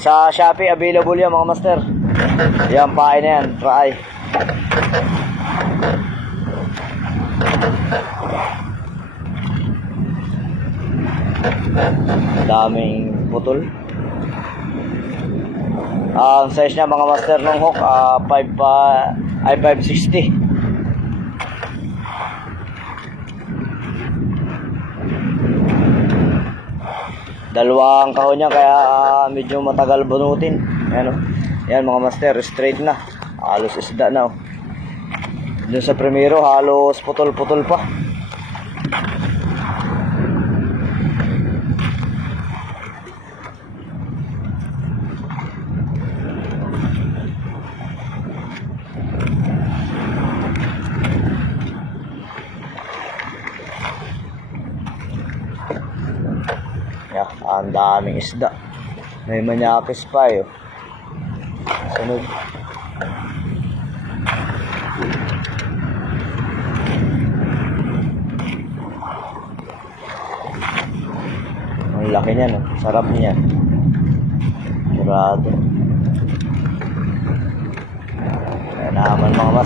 Sa Shopee available yan mga master. Yan, pain na yan, try. Daming putol. Ang size niya mga master ng hook 560. Dalawang kahon niya kaya medyo matagal bunutin. Ayan, yan mga master, straight na. Halos isda na. Doon sa primero halos putol-putol pa. Yeah, ang daming isda. May manyakis pa eh. Sunod. Ang laki niya, no? Sarap niya. Sarado. Ayan naman mga mas.